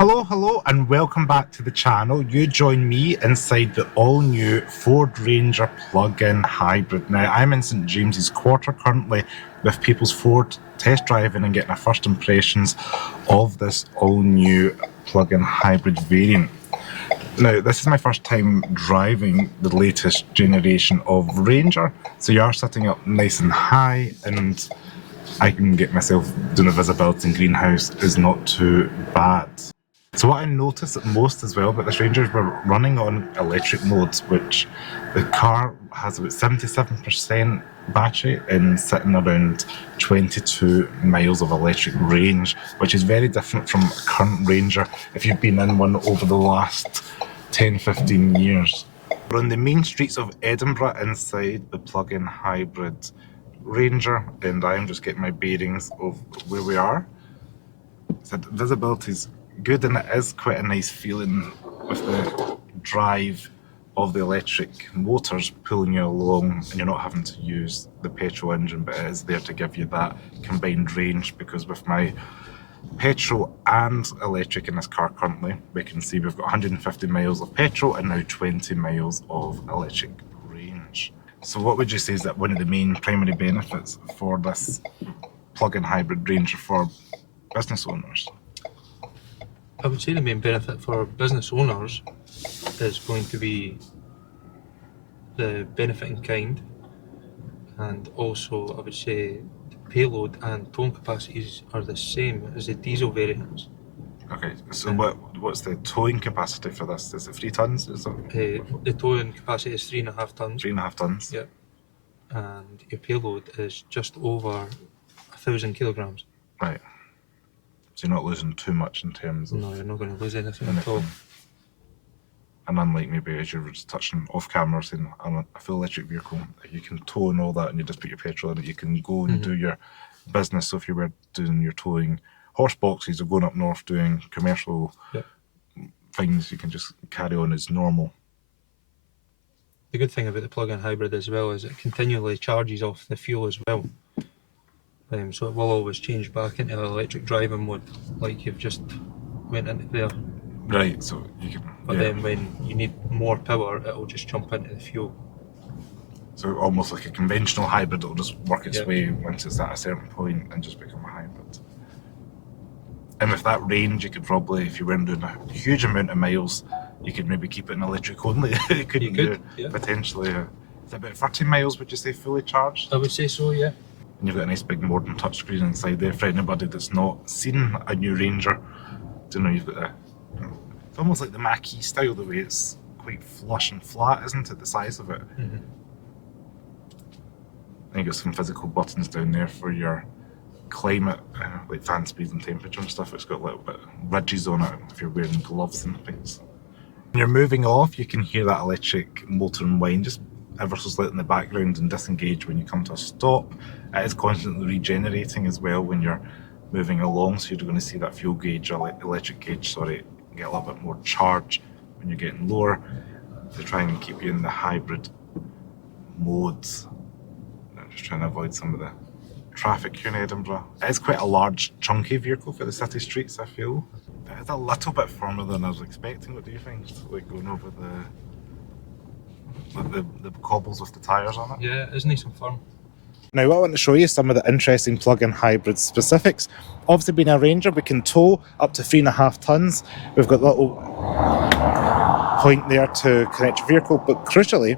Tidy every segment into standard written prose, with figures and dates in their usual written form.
Hello, and welcome back to the channel. You join me inside the all-new Ford Ranger plug-in hybrid. Now, I'm in St James's Quarter currently with People's Ford test driving and getting our first impressions of this all-new plug-in hybrid variant. Now, this is my first time driving the latest generation of Ranger, so you are sitting up nice and high, and I can get myself doing a visibility in greenhouse is not too bad. So what I noticed most as well about this Ranger is we're running on electric modes, which the car has about 77% battery and sitting around 22 miles of electric range, which is very different from a current Ranger if you've been in one over the last 10-15 years. We're on the main streets of Edinburgh inside the plug-in hybrid Ranger, and I'm just getting my bearings of where we are. So visibility's good, and it is quite a nice feeling with the drive of the electric motors pulling you along, and you're not having to use the petrol engine, but it is there to give you that combined range, because with my petrol and electric in this car currently, we can see we've got 150 miles of petrol and now 20 miles of electric range. So what would you say is that one of the main primary benefits for this plug-in hybrid Ranger for business owners? I would say the main benefit for business owners is going to be the benefit in kind, and also I would say the payload and towing capacities are the same as the diesel variants. Okay, so what's the towing capacity for this? Is it 3 tons? Is it? The towing capacity is 3.5 tons. 3.5 tons? Yeah. And your payload is just over 1,000 kilograms. Right. So you're not losing too much in terms of... No, you're not going to lose anything at all. And unlike maybe, as you were just touching off camera, saying on a full electric vehicle, you can tow and all that, and you just put your petrol in it, you can go and do your business. So if you were doing your towing horse boxes or going up north doing commercial things, you can just carry on as normal. The good thing about the plug-in hybrid as well is it continually charges off the fuel as well. So it will always change back into electric driving mode, like you've just went into there. Right, so you can... But then when you need more power, it'll just jump into the fuel. So almost like a conventional hybrid, it'll just work its way once it's at a certain point and just become a hybrid. And with that range, you could probably, if you weren't doing a huge amount of miles, you could maybe keep it in electric only. Couldn't you? Potentially. Is it about 30 miles, would you say, fully charged? I would say so, yeah. And you've got a nice big modern touchscreen inside there for anybody that's not seen a new Ranger. You've got it's almost like the Mach-E style, the way it's quite flush and flat, isn't it, the size of it? And you've got some physical buttons down there for your climate, like fan speed and temperature and stuff. It's got a little bit of ridges on it if you're wearing gloves and things. When you're moving off, you can hear that electric motor and whine just ever so slightly in the background and disengage when you come to a stop. It is constantly regenerating as well when you're moving along, so you're going to see that fuel gauge, or electric gauge, sorry, get a little bit more charge when you're getting lower, to try and keep you in the hybrid modes. I'm just trying to avoid some of the traffic here in Edinburgh. It is quite a large, chunky vehicle for the city streets, I feel. It's a little bit firmer than I was expecting. What do you think? Like going over the cobbles with the tyres on it? Yeah, it is nice and firm. Now, I want to show you some of the interesting plug-in hybrid specifics. Obviously, being a Ranger, we can tow up to 3.5 tons. We've got a little point there to connect your vehicle, but crucially,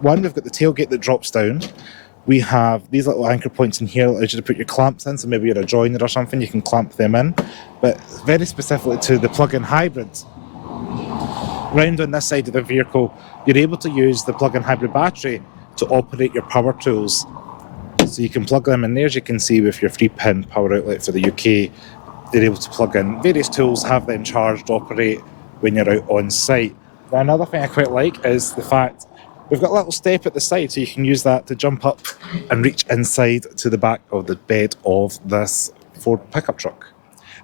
one, we've got the tailgate that drops down. We have these little anchor points in here that allows you to put your clamps in, so maybe you're a joiner or something, you can clamp them in. But very specifically to the plug-in hybrids, round on this side of the vehicle, you're able to use the plug-in hybrid battery to operate your power tools. So you can plug them in there, as you can see with your 3-pin power outlet for the UK. You're able to plug in various tools, have them charged, operate when you're out on site. Now, another thing I quite like is the fact we've got a little step at the side, so you can use that to jump up and reach inside to the back of the bed of this Ford pickup truck.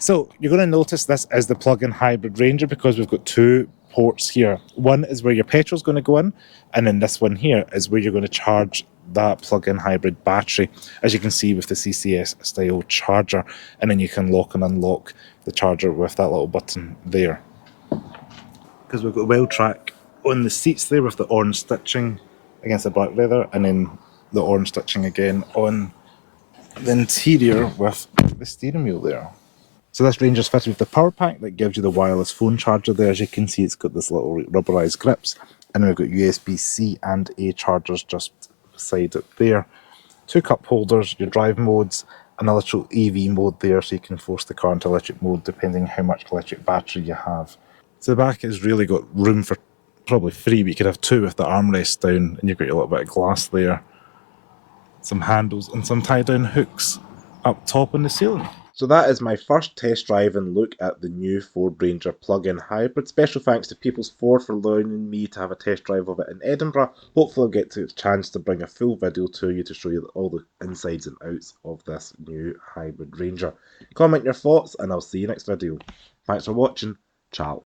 So you're going to notice this is the plug-in hybrid Ranger because we've got 2 ports here. One is where your petrol's going to go in, and then this one here is where you're going to charge that plug-in hybrid battery, as you can see with the CCS style charger, and then you can lock and unlock the charger with that little button there. Because we've got well track on the seats there with the orange stitching against the black leather, and then the orange stitching again on the interior with the steering wheel there. So this Ranger's fitted with the power pack that gives you the wireless phone charger there. As you can see, it's got this little rubberized grips, and we've got USB-C and A chargers just beside it there. 2 cup holders, your drive modes, an electric EV mode there, so you can force the car into electric mode depending how much electric battery you have. So the back has really got room for probably 3, but you could have 2 with the armrest down, and you've got your little bit of glass there, some handles and some tie down hooks up top on the ceiling. So that is my first test drive and look at the new Ford Ranger plug-in hybrid. Special thanks to People's Ford for allowing me to have a test drive of it in Edinburgh. Hopefully I'll get a chance to bring a full video to you to show you all the insides and outs of this new hybrid Ranger. Comment your thoughts and I'll see you next video. Thanks for watching. Ciao.